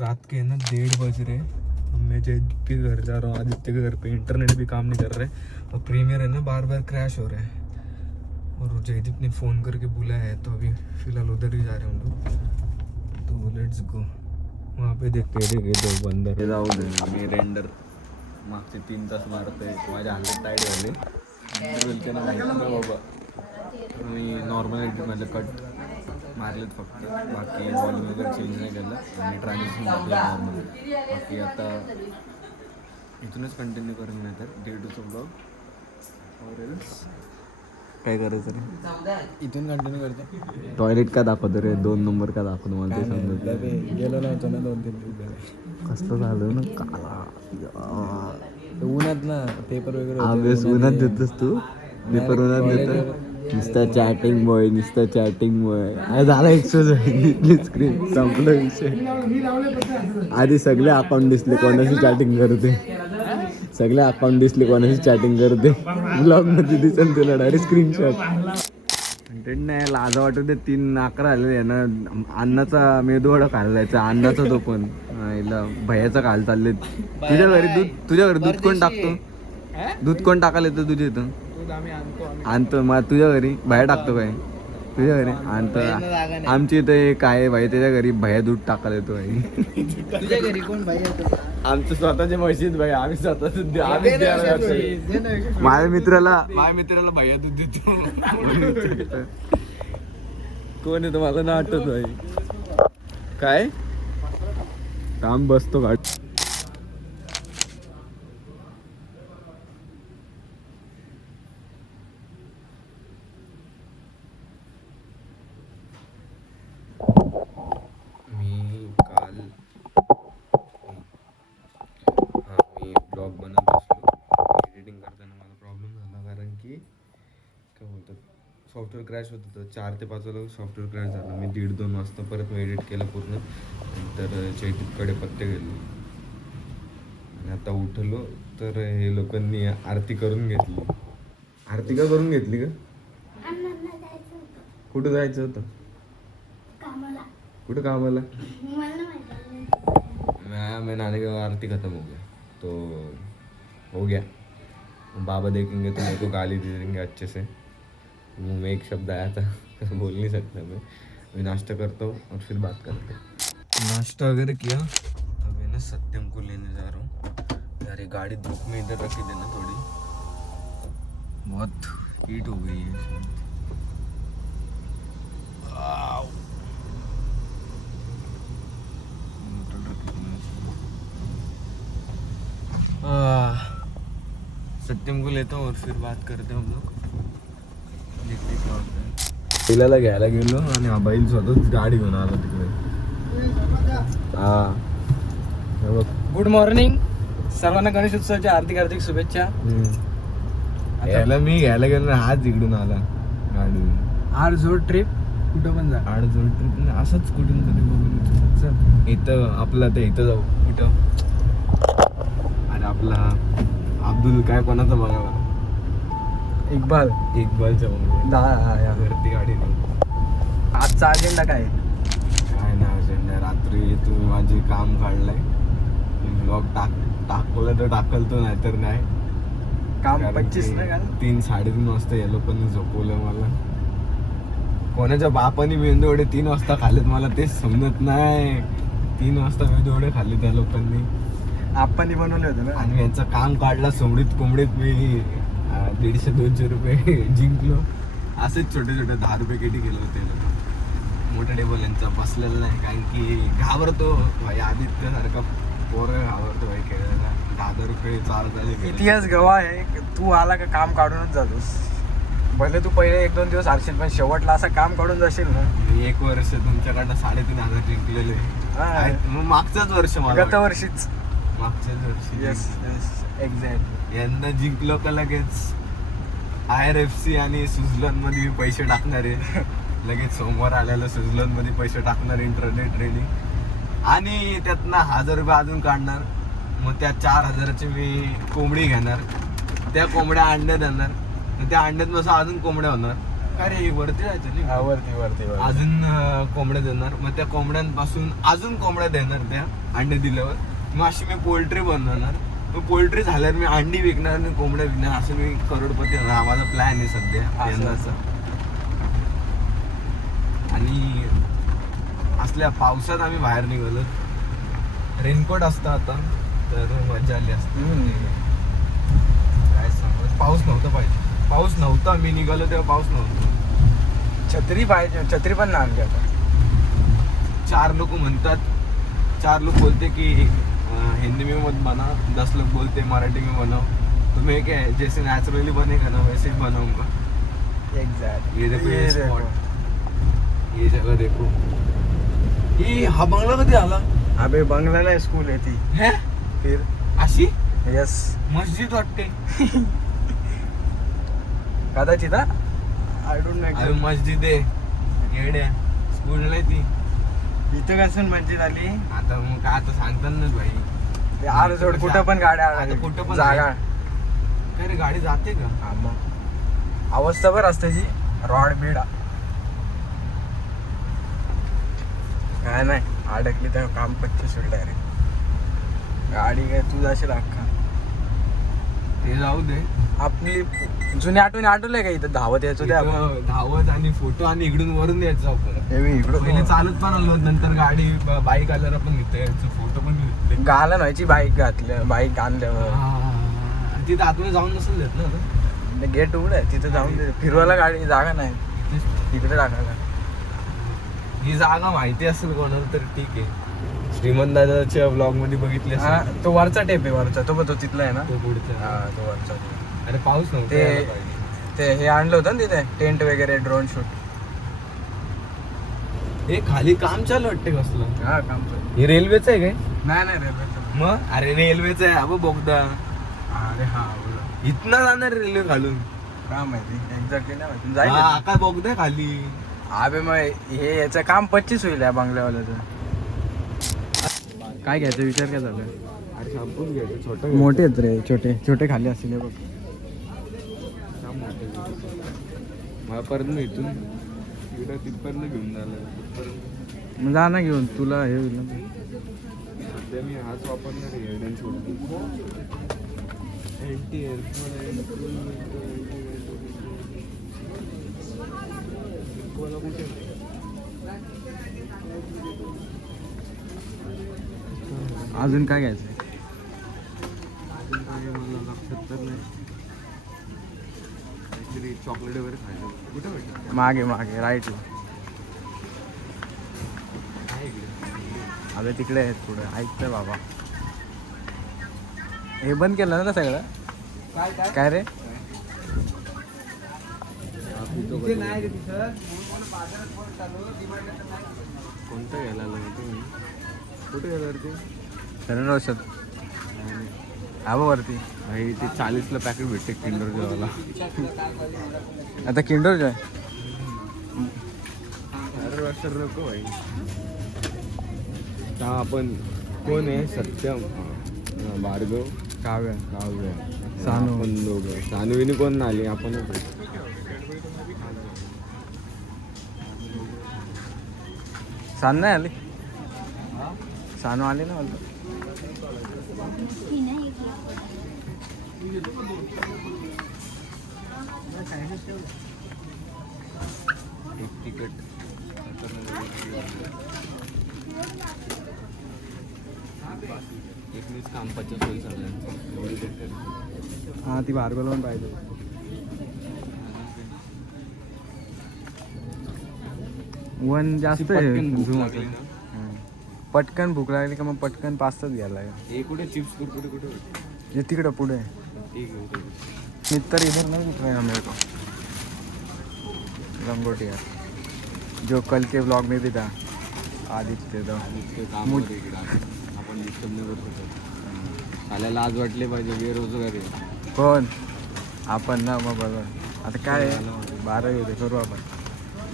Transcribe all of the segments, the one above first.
रात के ना 1:30 बज रहे। मैं जयदीप के घर जा रहा हूँ, आदित्य के घर पे। इंटरनेट भी काम नहीं कर रहा है और प्रीमियर है ना बार बार क्रैश हो रहा है। और जयदीप ने फ़ोन करके बुलाया है, तो अभी फ़िलहाल उधर ही जा रहे हैं हम लोग। तो लेट्स गो, वहाँ पे देखते हैं तो बंदर जाऊ दे। मी रेंडर मागचे 3 तास मारते, माझ्या हालत टाईट झाली। बोलते ना माहिती ना बाबा, मी नॉर्मल एडिटमधलं कट मारलेत फक्त, बाकी वॉल्यूम वगैरे चेंज नाही केलं आणि ट्रान्झिशन मारलं नॉर्मल. बाकी आता इथूनच कंटिन्यू करून नाही तर डे टूचं ब्लॉग काय करायचं रे, इथून कंटिन्यू करतो. टॉयलेट का दाखवतो रे, 2 नंबर का दाखवतो मला ते समजत गेलो नव्हतो ना 2-3 दिवस. कसं झालं ना काला उन्हात ना, पेपर वगैरे अभ्यास उन्हात देतोस तू, पेपर उन्हात देतो. नुसतं चॅटिंग बॉय, नुसतं चॅटिंग बॉय. झाला एक्सरसाइज, स्क्रीन संपलं विषय. आधी सगळे अकाउंट दिसले कोणाशी चॅटिंग करते, सगळे अकाउंट दिसले कोणाशी चॅटिंग करते. ब्लॉग मध्ये दिसेल तुला डायरेक्ट स्क्रीनशॉट. कंटेंट नाही लाज वाटू दे. 3-11 आलेले ना. अन्नाचा मेदूवडा खायला जायचा, अन्नाचा तो पण भयाचा खायला चालले. तुझ्या घरी दूध कोण टाकतो? दूध कोण टाकायला येतं तुझ्या इथं? आणतो मग तुझ्या घरी बाहेर टाकतो काय? तुझ्या घरी आणतो. आमची इथे काय भाई, त्याच्या घरी भया दूध टाकायला येतो भाई. तुझ्या घरी कोण भाई येतो? आमचं स्वतःचे मशीद भाई, आम्ही स्वतःच माझ्या मित्राला भैया दूध देतो. कोण येतो मला ना आठवत भाई. काय काम बसतो गाठ. मी ब्लॉग बनवत असलो, एडिटिंग करताना मला प्रॉब्लेम झाला, कारण की काय बोलतात सॉफ्टवेअर क्रॅश होत होतं. 4 ते 5 वाजता सॉफ्टवेअर क्रॅश झालं. मी 1:30-2 वाजता परत मी एडिट केलं पूर्ण. नंतर जयदीपकडे पत्ते गेले आणि आता उठलो तर हे लोकांनी आरती करून घेतली. आरती का करून घेतली का? कुठं जायचं होतं? कुठं कामाला? मैंने आने के बाद आरती खत्म हो गया तो हो गया. बाबा देखेंगे तो मेरे को गाली दे देंगे अच्छे से. मुँह में एक शब्द आया था बोल नहीं सकता मैं. अभी नाश्ता करता हूँ और फिर बात करते हैं. नाश्ता वगैरह किया, अब है ना सत्यम को लेने जा रहा हूँ. यार ये गाड़ी धूप में इधर रखी देना, थोड़ी बहुत हीट हो गई है. सत्यम को लेता हूँ और फिर बात करते हैं हम लोग. देखते क्या होता है. पहिल्याला घ्यायला गेलो आणि हा बैल स्वतःच गाडी घेऊन आला तिकडे. गुड मॉर्निंग सर्वांना, गणेश उत्सवाच्या हार्दिक शुभेच्छा. याला मी घ्यायला गेलो ना, हाच इकडून आला गाडी. आर जोड ट्रिप कुठं पण जा. आडजोड ट्रिप असंच कुठून तरी बघून इथं आपलं ते इथं जाऊ. इथं आणि आपला अब्दुल काय कोणाचा बघावा, इक्बालच्या वरती गाडी नाही. आजचा अजेंडा काय? काय ना अजेंडा, रात्री तुम्ही माझे काम काढलंय. ब्लॉग टाकलं तर टाकलतो, नाही तर नाही. काम 25 नाही का? 3-3:30 वाजता या लोकांनी झोपवलं मला. कोणाच्या बापाने मेंदूवडे 3 वाजता खाल्लेत मला तेच समजत नाही. 3 वाजता मेंदूवडे खाल्ले त्या लोकांनी. आपण बनवले होते ना. आणि यांचं काम काढला सोमडीत कोंबडीत. मी 150-200 रुपये जिंकलो. असेच छोटे छोटे 10 रुपये केटी केलं होते. मोठा टेबल यांचा बसलेला नाही, कारण की घाबरतो भाई. आदित्यसारखा पोरं घाबरतो भाई खेळायला. 10 रुपये 4 झाले. इतिहास गवा आहे, तू आला का काम काढूनच जातोस. भले तू पहिले 1-2 दिवस हरशील, पण शेवटला असं काम काढून जाशील ना. 1 वर्ष तुमच्याकडनं 3,500 जिंकलेले. मग मागच्याच वर्ष मला गत वर्षीच. मागच्याच वर्षी. Yes exact. यांना जिंकलो का लगेच IRFC आणि स्वित्झर्लंड मध्ये मी पैसे टाकणार आहे. लगेच सोमवार आल्याला स्वित्झर्लंड मध्ये पैसे टाकणार, इंटरनेट ट्रेडिंग. आणि त्यातनं 1,000 रुपये अजून काढणार. मग त्या 4,000ची मी कोंबडी घेणार. त्या कोंबड्या अंड्या देणार. त्या अंड्यात मग अजून कोंबड्या होणार. अरे वरती जायचं नाही. हा, वरती वरती वरती. अजून कोंबड्या देणार, मग त्या कोंबड्यांपासून अजून कोंबड्या देणार त्या अंडे दिल्यावर. मग अशी मी पोल्ट्री बनवणार. मग पोल्ट्री झाल्यावर मी अंडी विकणार आणि कोंबड्या विकणार. असं मी करोडपती होणार. हा माझा प्लॅन आहे सध्या यंदाचा. आणि असल्या पावसात आम्ही बाहेर निघालो. रेनकोट असतं आता तर मजा आली असते. काय सांगू, पाऊस नव्हता पाहिजे. पाऊस नव्हता, मी निघालो तेव्हा पाऊस नव्हता. छत्री पाहिजे, छत्री पण नाही आणली आता. 4 लोक म्हणतात, 4 लोग बोलते कि हिंदी में मत बना, 10 लोग बोलते मराठी में बनाओ. तो मैं क्या है, जैसे नेचुरली बनेगा ना वैसे ही बनाऊंगा. एक्झॅक्ट. ये देखो ये स्पॉट, ये जगह देखो. ये हा बंगला कधी आला? अबे बंगल्याला स्कूल आहे ती. है फिर अशी यस मस्जिद वाटते. कदाचित. आय डोंट अरे नो. मस्जिद आहे, येड्या स्कूल नाही ती. इथं कसून मस्जिद आली. आता मग काय आता सांगतात ना भाई. आर जोड कुठं पण गाड्या आता कुठं पण जागा. काय रे गाडी जाते का? हा मग अवस्था बरं रस्त्याची. रॉड बीड काय नाही, अडकली तर काम 25 होईल डायरेक्ट. गाडी काय तू जाशील अख्खा. ते जाऊ दे. आपली जुनी आठवणी आठवलंय का इथं धावत यायचो ते आपण. इथं धावत आणि फोटो आणि इकडून वरून द्यायचं आपण. पहिले इकडं चालत पण आलो, नंतर गाडी बाईक आल्यावर आपण घेतो यायचं, फोटो पण घेतले. गाला व्हायची बाईक घातल्या, बाईक आणल्यावर. तिथं आतमध्ये जाऊन नसेल देत ना आता? गेट उघड आहे तिथं, जाऊन दे. फिरवायला गाडी जागा नाही तिकडे टाकायला. ही जागा माहिती असेल कोणाला तर ठीक आहे. श्रीमंत दादाच्या ब्लॉग मध्ये बघितले हा, तो वरचा टेप आहे वरचा. तो तो तिथला आहे ना. तो पुढचा. हा, तो वरचा. अरे पाऊस नव्हता ते यायला पाहिजे. ते हे आणलं होतं ना तिथे, टेंट वगैरे, ड्रोन शूट. हे खाली काम चालू वाटते कसलं. हा, काम चालू. हे रेल्वेचं आहे काय? नाही नाही रेल्वेचं. मग अरे रेल्वेचं आहे. अबो बोगदा अरे हा बोला. इथनं जाणार रेल्वे घालून. काय माहिती एक्झॅक्टली नाही माहिती. हा, जाईल काय बोगदा खाली. अबे मग हे याचं काम 25 होईल या बंगल्यावाल्याचं. काय घ्यायचं विचार काय झालं. अरे संपून घ्यायचं छोटं. मोठे आहेत रे, छोटे छोटे खाली असतील हे बघ. मला परत मी इथून इकडं तिथपर्यंत घेऊन झालं. मग जा ना घेऊन, तुला हे होईल ना. सध्या मी हाच वापरणार आहे. हेड अँड शोल्डर एंटी अजून काय घ्यायचं. मला लक्षात तर नाही. काहीतरी चॉकलेट वगैरे खायचं. कुठे भेटतं? मागे मागे राईटला. आहे इकडे. अबे तिकडे आहेत पुढे. ऐकतोय बाबा. हे बंद केलं ना सगळं. काय रे. कोणतं घ्यायला आलं तुम्ही? कुठे गेला ते? शरण औषध हवं वरती. भाई ते 40ला पॅकेट भेटते किंडर जॉयला. आता किंडर जॉय. अरे वर्ष नको भाई. हा आपण कोण आहे? सत्यम, भार्गव, काव्य, काव्य, सानू. आपण दोघं. सानूविनी कोण ना आली, आपणच आहे. सानू नाही आली. सानू आली ना मला. एक तिकट. एकनीच काम 50 होईल सगळ्यांचं. हा, ती भार्गवला पण पाहिजे. वन जास्त आहे. पटकन भूक झूम लागली होतं. ना. पटकन भूक लागली का मग पटकन पास्ताच घ्यायला लागेल. हे कुठे चिप्स कुरकुरे कुठे भेटते? हे तिकडं पुढे. ठीक आहे. मित्र इधर नहीं दिख रहे हैं मेरे को. लंगोटिया जो कल के ब्लॉग में भी था. आदित्य तो इतकं काम होतं इकडं. आपण डिस्टर्ब नाही करू शकत. चालायला आज वाटले पाहिजे. बेरोजगारी आहे. कोण आपण ना. मग बरोबर. आता काय आहे, 12 होते करू आपण.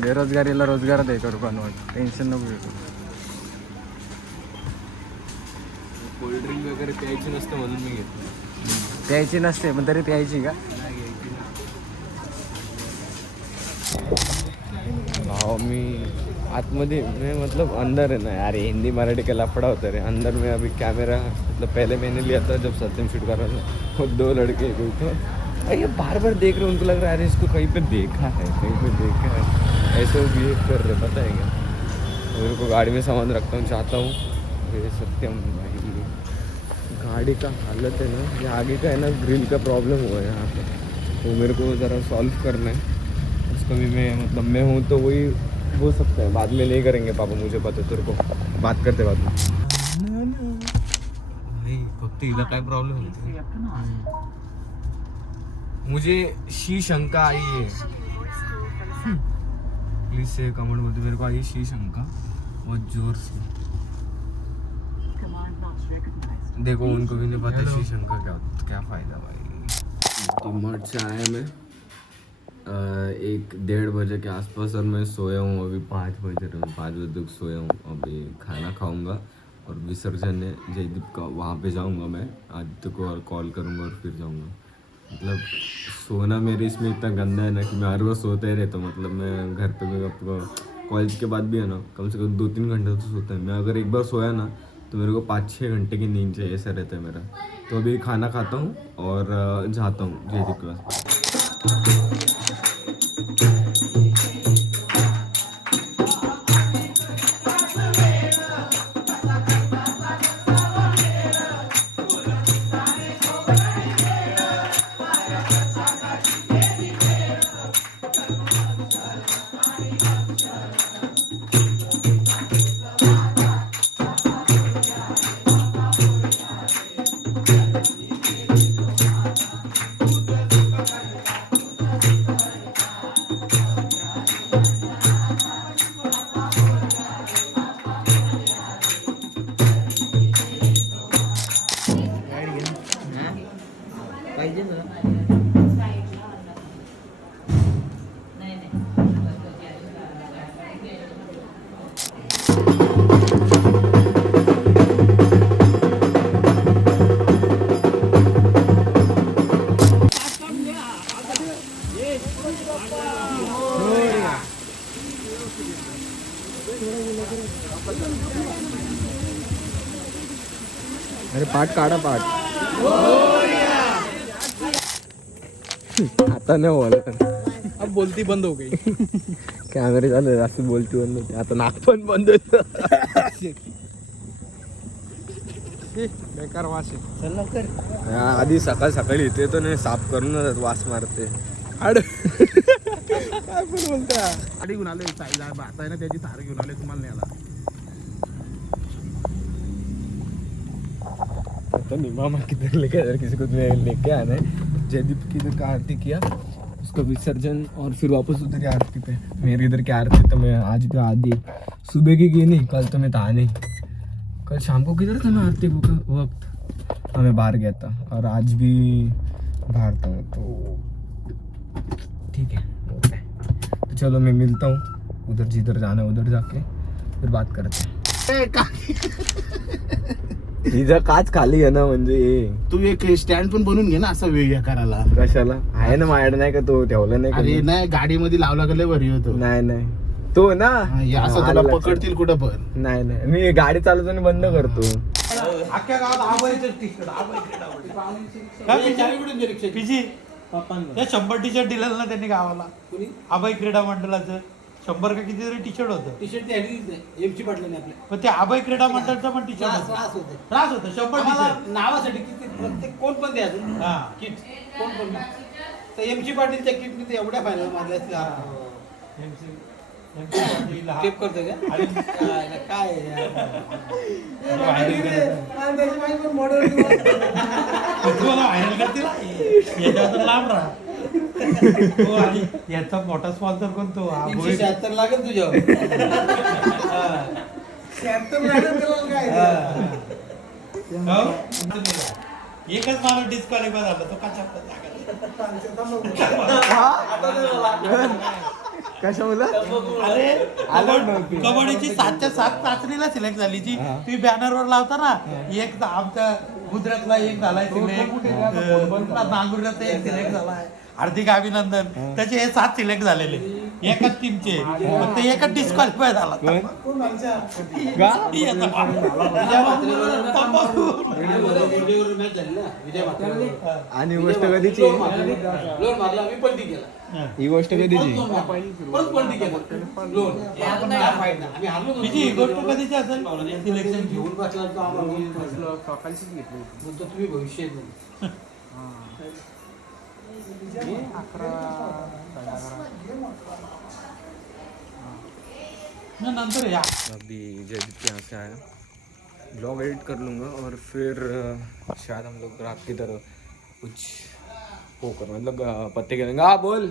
बेरोजगारीला रोजगार दे करू पण. टेन्शन नको घेऊ. कोल्ड्रिंक वगैरे प्यायची नसतं म्हणून मी घेतो. प्यायची नसते पण तरी प्यायची का. नाही घ्यायची ना. और मैं आतमध्ये मैं मतलब अंदर है ना यार, हिंदी मराठी का लफड़ा होता है अंदर में। अभी कैमरा मतलब पहले मैंने लिया था जब सत्यम शूट कर रहा था, वो 2 लड़के थे, ये बार बार देख रहे, उनको लग रहा है अरे इसको कहीं पे देखा है, कहीं पे देखा है, ऐसे वो बिहेव कर रहे, पता है क्या। मेरे को गाड़ी में सामान रखता हूँ, चाहता हूँ ये सत्यम भाई, गाड़ी का हालत है ना, ये आगे का है ना ग्रिल का प्रॉब्लम हुआ है यहाँ पे, तो मेरे को ज़रा सॉल्व करना है उसको भी। मैं मतलब मैं हूँ तो वही हो सकता है, बाद में नहीं करेंगे पापा, मुझे पता है, तेरे को बात करते बाद में भाई। फक्त हिला काय प्रॉब्लेम होती, मुझे शी शंका आई है, प्लीज से कमेंट बोलते, मेरे को आई शी शंका बहुत जोर से। देखो उनको भी नहीं पता शी शंका क्या फायदा भाई। डीमार्ट से आया मैं 1-1:30 बजे के आसपास, और मैं सोया हूँ अभी 5 बजे रहे, 5 बजे तक सोया हूँ। अभी खाना खाऊंगा और विसर्जन है जयदीप का, वहाँ पे जाऊँगा मैं, आदित्य को और कॉल करूँगा और फिर जाऊँगा। मतलब सोना मेरे इसमें इतना गंदा है ना कि मैं हर रोज सोता ही रहता हूँ। मतलब मैं घर पे भी आपको कॉलेज के बाद भी है ना, कम से कम 2-3 घंटे तो सोता है मैं। अगर एक बार सोया ना तो मेरे को 5-6 घंटे की नींद चाहिए, ऐसा रहता है मेरा। तो अभी खाना खाता हूँ और जाता हूँ जयदीप के पास। अरे पाठ काढा पाठ, आता नाही बोलत, अब बोलती बंद हो गई. कॅमेरे चालू जास्त बोलती बंद होती, आता नाक पण बंद होत. बेकार वास आहे. चल लवकर. आधी सकाळ सकाळी येते तो नाही साफ करून वास मारते. आड काय पण बोलता. गाडी घेऊन आले साईला भात आहे ना त्याची तार घेऊन आले तुम्हाला न्यायला. पता नहीं मामा किधर लेके अगर किसी को लेके आना है। जयदीप की इधर का आरती किया, उसका विसर्जन और फिर वापस उधर की आरती पे। मेरी इधर की आरती तो मैं आज भी आधी सुबह की नहीं, कल तो मैं था नहीं। कल शाम को किधर था मैं आरती को वक्त, मैं बाहर गया था और आज भी बाहर था, तो ठीक है होता है। तो चलो मैं मिलता हूँ उधर, जिधर जाना है उधर जाके फिर बात करते हैं। तिचा काच खाली आहे ना, म्हणजे तू एक स्टँड पण बनवून घे ना असं वेगळ्या करायला. कशाला आहे ना माझ्याकडे, नाही का तो ठेवला नाही अरे का? नाही गाडीमध्ये लावला गेले बरी होतो. नाही नाही तो ना असं तुला पकडतील कुठं पण. नाही नाही मी गाडी चालवतो आणि बंद करतो. अख्ख्या गावात पिजी त्या 100 टी शर्ट दिलेलं ना त्यांनी गावाला, आबाई क्रीडा मंडळाचं 100 का किती तरी टी शर्ट होतं. टी शर्ट एमची पाटलं नाही आपल्या पण ते आबाई क्रीडा मंडळचं पण टी शर्ट त्रास होतं 100 टी शर्ट नावासाठी किती प्रत्येक कोण पण द्या हा किट कोण पण तर एमची पाटीलच्या किटने ते एवढ्या फायनल मारल्या असल्या. टेप करतो का काय मॉडेल तुम्हाला व्हायरल करतील याच्यावर लांब राहा. हो, आणि याचा मोठा स्पॉन्सर कोण तो 76 लागेल तुझ्यावर. 76 लागेल तुला काय एकच माणूस डिस्क्वालिफाय झाला तो कशा कशा बोला? अरे कबड्डीची 7च्या 7 चाचणीला सिलेक्ट झाली जी तुम्ही बॅनरवर लावता ना. आमच्या गुजरातला एक झालाय सिलेक्ट, नागुरातला एक सिलेक्ट झालाय, हार्दिक अभिनंदन त्याचे हे 7 सिलेक्ट झालेले एकाच टीमचे फक्त एकच डिस्क्वालिफाय झाला आणि गोष्ट कधीची ही गोष्ट कधीची ही गोष्ट कधीची असेल सिलेक्शन घेऊन तुम्ही भविष्य नंतर या अभी जैदित यहाँ से आया ब्लॉग एडिट कर लूँगा और फिर शायद हम लोग रात की तरह कुछ होकर मतलब पत्ते खेलेंगे। हाँ बोल